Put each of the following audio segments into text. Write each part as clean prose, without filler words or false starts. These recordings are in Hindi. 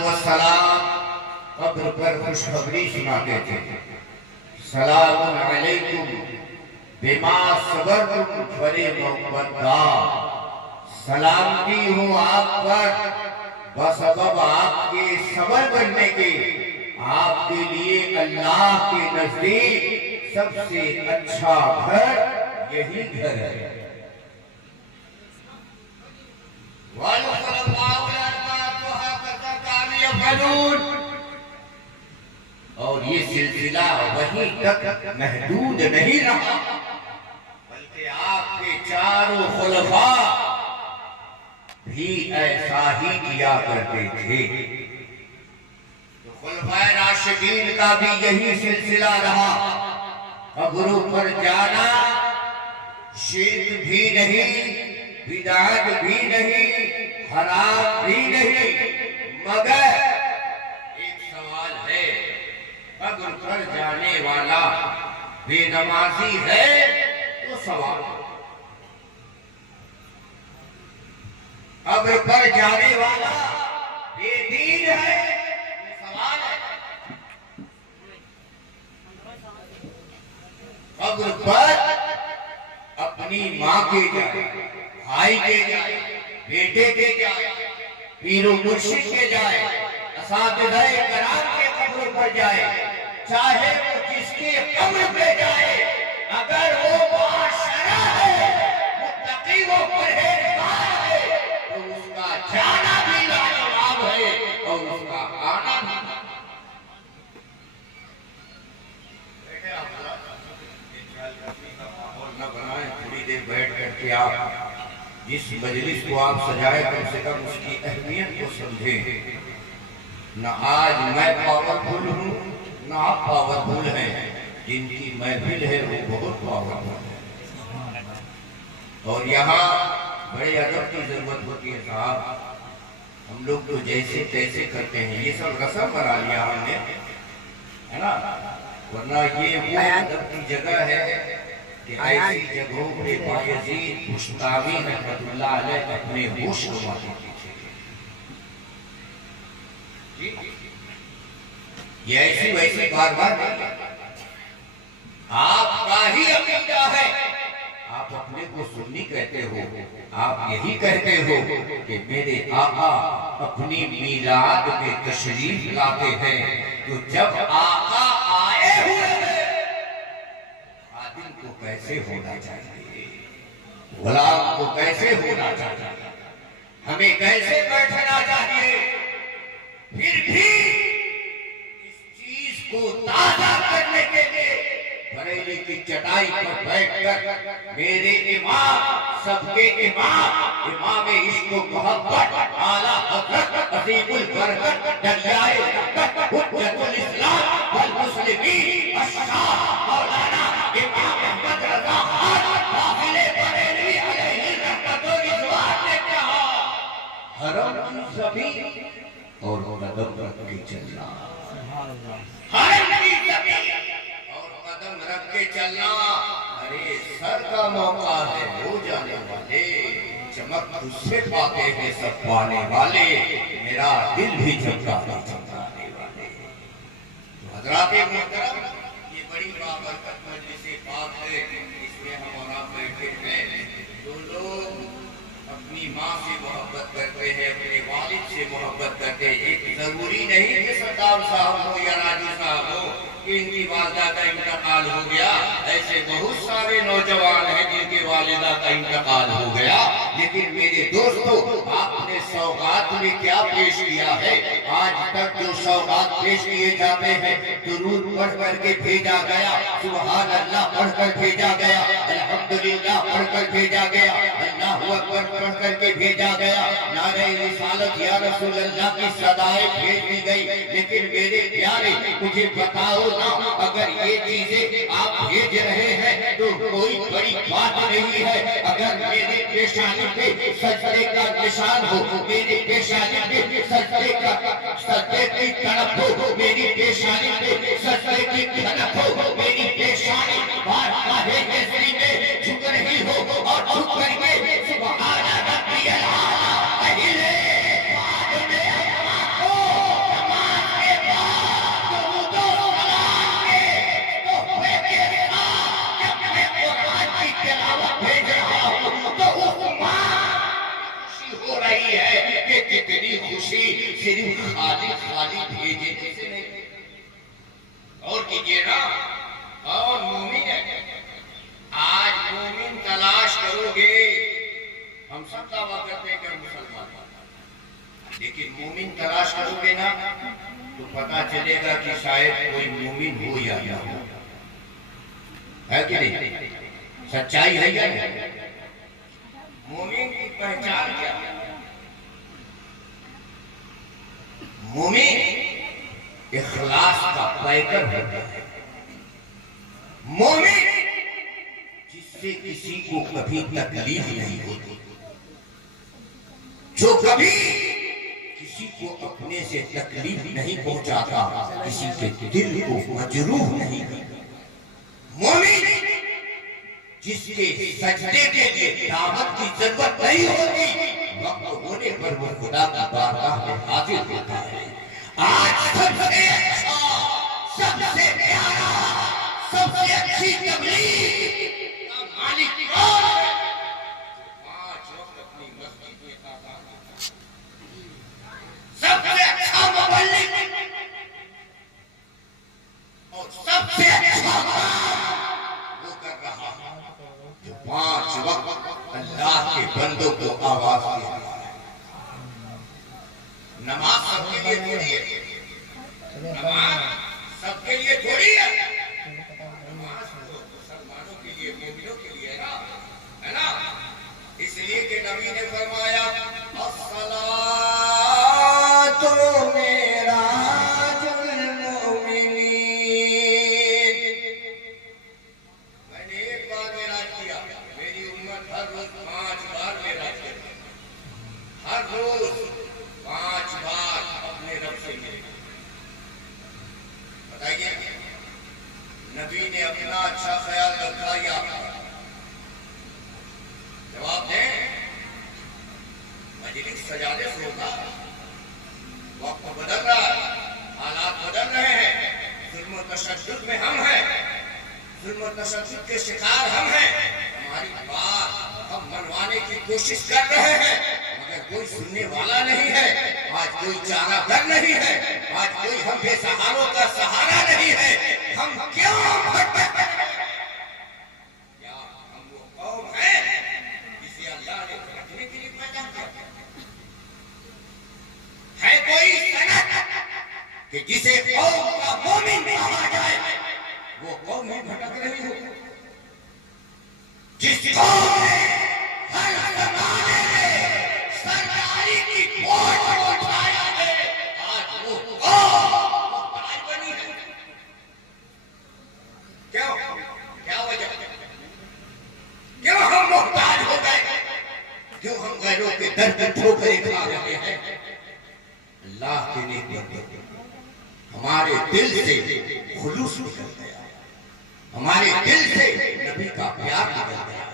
वस्सलाम कब्र पर खुशखबरी सुनाते थे। सलामुन अलैकुम बिमा सबरतुम फरे मुक़द्दा, सलामती हो आप पर बसबब आपके सबर करने के, आपके लिए अल्लाह के नजदीक सबसे अच्छा घर यही घर है। और ये सिलसिला वहीं तक महदूद नहीं रहा, बल्कि आपके चारों खुलफा भी ऐसा ही किया करते थे। तो खुलफाए राशिदीन का भी यही सिलसिला रहा। कब्रों पर जाना शिर्क भी नहीं, बिदअत भी नहीं, हराम भी नहीं, मगर एक सवाल है, कब्र पर जाने वाला बेनमाजी है तो सवाल, कब्र पर जाने वाला बेदीन है तो सवाल है। कब्र पर अपनी माँ के जाए, भाई के जाए, बेटे के जाए, पीरो मुर्शिद के जाए, असातिज़ाए कराम के कब्र पर जाए, चाहे वो जिसके कब्र पे जाए, अगर वो बाशरा है, मुत्तकी वो परहेज़गार है, तो उसका जाना भी लाजवाब है और उसका आना भी। न बनाए, थोड़ी देर बैठ करके आप जिस मजलिस को आप सजाए कम से कम उसकी अहमियत को समझें। न आज मैं पावरफुल हूँ, न आप पावरफुल हैं, जिनकी महफिल है वो बहुत पावरफुल है। और यहाँ बड़े अदब की जरूरत होती है साहब। हम लोग तो जैसे तैसे करते हैं, ये सब रस्म बना लिया हमने, है ना, वरना ये वो अदब की जगह है कि ऐसी जगहों पे बायज़ीद बुस्तामी रहमतुल्लाह अलैह अपने होश गंवा देते थे। ये ऐसी वैसी बार बार आपका ही अकीदा है, आप अपने को सुन्नी कहते हो, आप यही कहते हो कि मेरे आका अपनी मीलाद में तशरीफ लाते हैं, तो जब आका आए हुए हैं खादिम को कैसे होना चाहिए, गुलाम को कैसे होना चाहिए, हमें कैसे बैठना चाहिए। फिर भी इस चीज को ताजा करने के लिए बरेली की चटाई पर बैठकर मेरे इमाम, सबके इमाम, इमाम इश्क मोहब्बत आला हज़रत अज़ीमुल बरकत दरियाए हुज्जतुल इस्लाम वल मुस्लिमीन अश्शाह मौलाना इमाम अहमद रज़ा खान काबिले बरेलवी अलैहि रहमतुल रिज़वान ने कहा, हरम की ज़मीन और कदम रख के चलना, हरम की ज़मीन और कदम रख के चलना। अरे सर का मौका है हो जाने वाले, चमक उससे पाते हैं सब पाने वाले, मेरा दिल भी चमकाने चमकाने वाले। हज़रात मोहतरम, ये बड़ी बाबरकत मजलिस पाक है, इसमें हम और आप बैठे हैं। जो लोग अपनी माँ से मोहब्बत करते हैं, अपने वालिद से मोहब्बत करते हैं, एक जरूरी नहीं कि सरदार साहब हो या राजू साहब हो कि इनकी वालिदा का इंतकाल हो गया। ऐसे बहुत सारे नौजवान हैं जिनके वालिदा का इंतकाल हो गया, लेकिन मेरे दोस्तों, आपने सौगात में क्या पेश किया है? आज तक जो सौगात पेश किए जाते हैं, दुरूद पढ़ करके भेजा गया, सुभान अल्लाह पढ़कर भेजा गया, अल्हम्दुलिल्लाह पढ़कर भेजा गया, अल्लाहु अकबर पढ़ करके भेजा गया, नारे रिसालत या रसूल अल्लाह की सदाएं भेज दी गई। लेकिन मेरे प्यारे, मुझे बताओ ना, अगर ये चीजें आप भेज रहे हैं तो कोई बड़ी बात नहीं है। अगर मेरे पेशानी पे सजदे का निशान हो, मेरी पेशानी पे सजदे की तड़प हो, मेरी पेशानी पे सजदे की तड़प हो, मेरी पेशानी बादशाह के सीने झुक रही हो और झुक करके सुभान रब्बियल आला पहले बाद में सिर्फ खाली खाली भेजे से नहीं। और कीजिए ना, और मोमिन है। आज मोमिन तलाश करोगे, हम सब दावा करते हैं कि हम मुसलमान, लेकिन मोमिन तलाश करोगे ना तो पता चलेगा कि शायद कोई मोमिन हो या ना हो। है कि नहीं? सच्चाई है या नहीं? मोमिन की पहचान क्या है? मोमिन इखलास का पैकर होता है। मोमिन जिससे किसी को कभी तकलीफ नहीं होती, जो कभी किसी को अपने से तकलीफ नहीं पहुंचाता, किसी के दिल को मजरूह नहीं करता। मोमिन जिसके सजदे के लिए दावत की जरूरत नहीं होती, वक्त होने पर वो खुदा की बारगाह में हाजिर होता है। आज सबसे अच्छा, सबसे प्यारा, सबसे अच्छी तबलीग का मालिक कौन है? 5 वक्त अपनी मस्जिद में आता है। सबसे अच्छा मुबल्लिग और सबसे अच्छा वो कर रहा है जो 5 वक्त अल्लाह के बंदों को आवाज दे रहा है। नमाज सबके लिए थोड़ी है, नमाज सबके लिए थोड़ी है। नमाज तो मुसलमानों के लिए, मोमिनों के लिए है ना? इसलिए कि नबी ने फरमाया, अस्सलातु मिराजुल मोमिनीन। मैंने एक बार मेराज किया, मेरी उम्मत हर रोज 5 बार मेराज करती है। हर रोज 5 बार अपने रब से मिले। बताइए, नबी ने अपना अच्छा ख्याल रखा या? जवाब दें। मजलिस सजाने से होगा, वक्त बदल रहा है, हालात बदल रहे हैं, जुल्म और तशद्दुद में हम हैं, जुल्म और तशद्दुद के शिकार हम हैं। हमारी बात हम मनवाने की कोशिश कर रहे हैं, मगर कोई सुनने वाला नहीं है। आज कोई चारागर नहीं है, आज कोई हम बेसहारों का सहारा नहीं है। हम क्यों भटकते हैं? क्या हम वो कौम है जिसे अल्लाह ने भटकने के लिए पैदा किया? है कोई सनद कि जिसे कौम का मोमिन कहा जाए वो कौम ही भटक रही हो? जिस कौम ने हर जमाने में सरदारी की वोट उठाया है, आज वो आज बनी है। क्यों? क्या वजह? क्यों हम मोहताज हो गए? क्यों हम गैरों के दर पे ठोकरें खा रहे हैं? अल्लाह के नेक हमारे दिल से खुलूस निकल गया, हमारे दिल से नबी का प्यार निकल गया,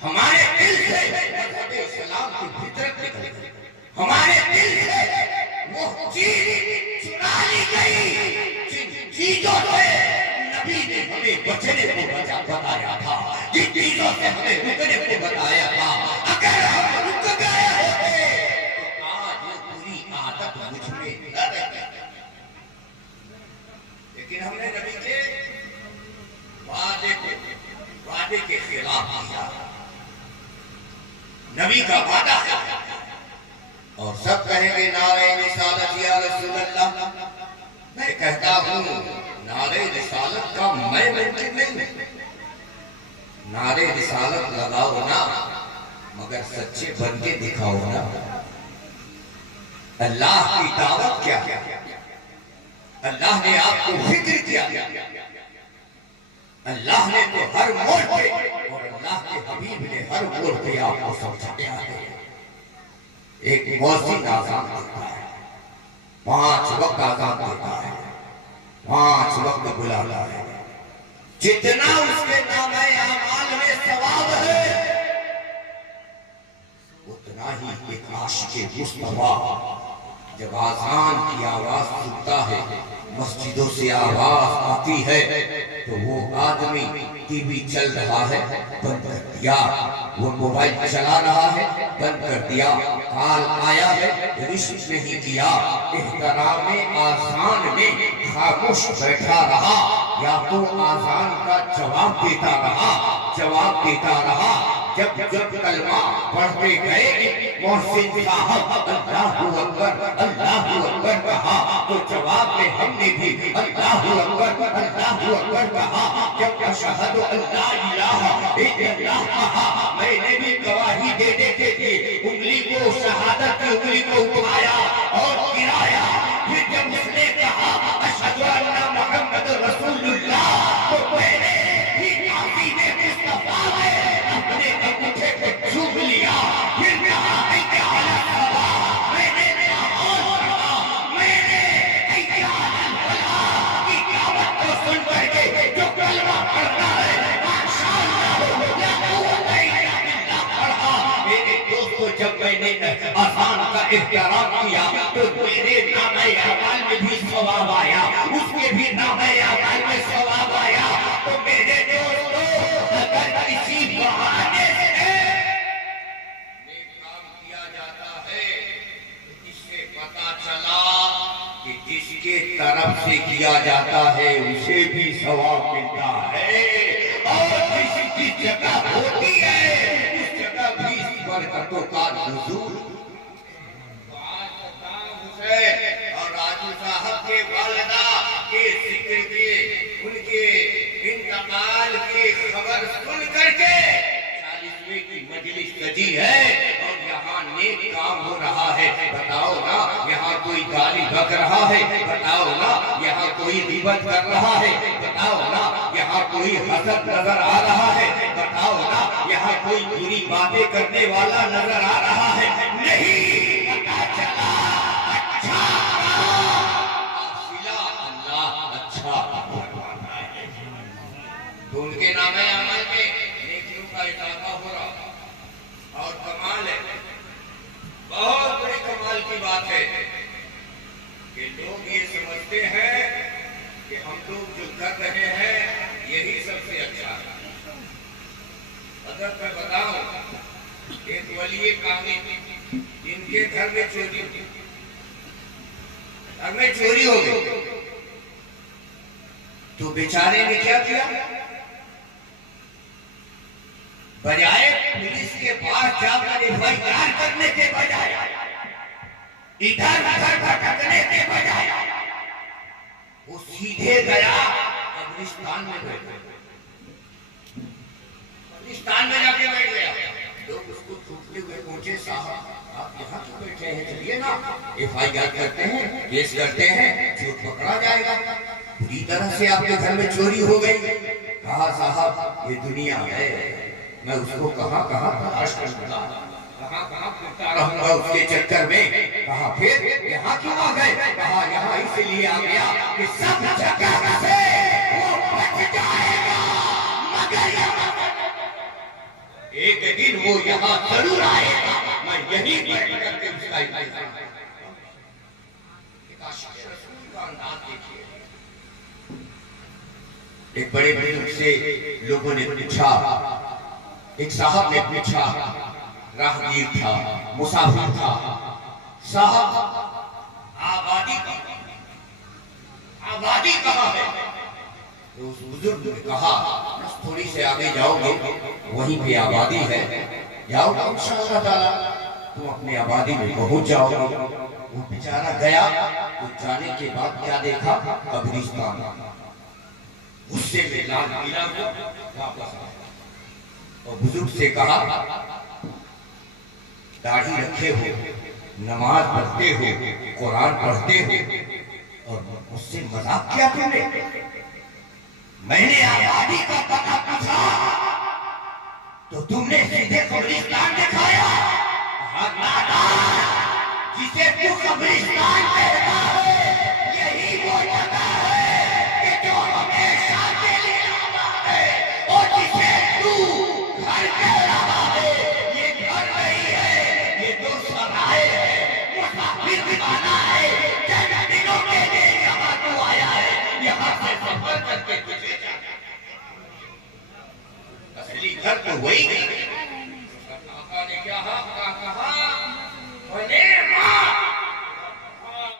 हमारे दिल से मज़हब इस्लाम की फितरत निकल गई, हमारे दिल से वो चीज चुरा ली गई जिन चीजों से नबी ने हमें बचने को बताया था, जिन चीजों से हमें रुकने को बताया था। अगर हम रुक गए होते तो आज वो पूरी आदत मुझ में न रहती। लेकिन हमने नबी के वादे के खिलाफ किया, नबी का वादा किया और सब कहेंगे नारे रिसालत या रसूल अल्लाह। मैं कहता हूँ नारे रिसालत का मैं मुमकिन नहीं। नारे रिसालत लगाओ ना, मगर सच्चे बन के दिखाओ ना। अल्लाह की दावत क्या है? अल्लाह ने आपको फिक्र किया, अल्लाह ने तो हर मोड़ पे और अल्लाह के हबीब ने हर मोड़ पे आपको समझाया है। एक मौसीन आज़ान देता है, 5 वक्त आज़ान देता है, 5 वक्त बुलाता है। जितना उसके नामे आमाल में सवाब है, उतना ही एक आशिक़े मुस्तफा जब आजान की आवाज सुनता है, मस्जिदों से आवाज आती है, तो वो आदमी टीवी चल रहा है बंद कर दिया, वो मोबाइल चला रहा है बंद कर दिया, काल आया है रिश्त नहीं किया, एहतराम आजान में खामोश बैठा रहा, या तो आजान का जवाब देता रहा। जब जब कलमा पढ़ते गए मोहसिन साहब अल्लाहू अकबर कहा, तो जवाब में हमने भी अल्लाहू अकबर कहा। जब अशहदु अल्ला इलाहा इल्लल्लाह कहा, मैंने भी गवाही देने के लिए उंगली को, शहादत की उंगली को उठाया और गिराया। फिर जब उसने कहा अशहदु अन्ना मुहम्मद रसूलुल्लाह, तो मैंने भी नाज़ी ने मुस्तफा में अपने अंगूठे को छू लिया। फिर कहा जब मैंने आसान का इख्तियार किया, तो मेरे नामे अमाल में भी सवाब आया, उसके भी नामे अमाल में सवाब आया। तो मेरे दोस्तों, अगर किसी बहाने से नेक काम किया जाता है, तो इससे पता चला कि जिसके तरफ से किया जाता है उसे भी सवाब मिलता है, और जिसकी जगह होती है बरकतों का नुज़ूल। और राजू साहब के वालिदा के जिक्र के, उनके इंतकाल की खबर सुन करके 40वें की मजलिस सजी है, और यहाँ नेक काम हो रहा है। बताओ ना, यहाँ कोई गाली बक रहा है? बताओ ना, यहाँ कोई गिबत कर रहा है? बताओ ना, यहाँ कोई हसद नजर आ रहा है? बताओ ना, यहाँ कोई बुरी बातें करने वाला नजर आ रहा है? नहीं, पता चला अच्छा अल्लाह अच्छा फरमाता है। तो उनके नामे अमल में नेकियों का इजाफा हो रहा, और कमाल है, बहुत बड़ी कमाल की बात है कि लोग ये समझते हैं कि हम लोग जो कर रहे हैं यही सबसे अच्छा है। अगर मैं बताऊं, एक वली कामिल, जिनके घर में चोरी हो गई, तो बेचारे ने क्या किया? बजाय पुलिस के पास जाकर एफआईआर करने के बजाय, इधर उधर भटकने के बजाय, वो सीधे गया कब्रिस्तान में बैठ गया, कब्रिस्तान में जाके बैठ गया। लोग उसको छूटते हुए पहुंचे, साहब आप यहाँ क्यों बैठे हैं? चलिए ना, एफआईआर करते हैं, केस करते हैं, चोर पकड़ा जाएगा। पूरी तरह से आपके घर में चोरी हो गई। कहा साहब ये दुनिया है, मैं उसको कहाँ तलाश करूंगा, कहाँ फिरता रहूंगा उसके चक्कर में। कहा फिर यहाँ क्यों आ गए? कहा यहाँ इसलिए आ गया कि सब जगह से वो बच जाएगा, मगर एक दिन वो यहाँ जरूर आएगा, मैं यही बैठ करके उसका इंतजार करूंगा। एक बड़े बुजुर्ग से लोगों ने पूछा, एक साहब ने पूछा, राहगीर था, मुसाफिर था, साहब आबादी कहाँ है? तो उस बुजुर्ग ने कहा, थोड़ी से आगे जाओगे वहीं पे आबादी है, जाओ इंशाअल्लाह ताला तुम अपनी आबादी में पहुंच जाओगे। वो बेचारा गया, तो जाने के बाद क्या देखा? कब्रिस्तान। गुस्से में लाल पीला को वापस आया और बुजुर्ग से कहा, दाढ़ी रखे हो, नमाज पढ़ते हो, कुरान पढ़ते हो, और मुझसे मजाक किया तुमने? मैंने आबादी का पता पूछा तो तुमने सीधे कब्रिस्तान दिखाया। जिसे तू कब्रिस्तान कहता है, यही वो जगह है कि जो हमेशा के लिए आबाद है, और जिसे तू घर कह रहा है, ये घर नहीं है, ये तो सराय है, मुसाफिर दीवाना है। सफर करके तुझे जाना। असली घर तो वही है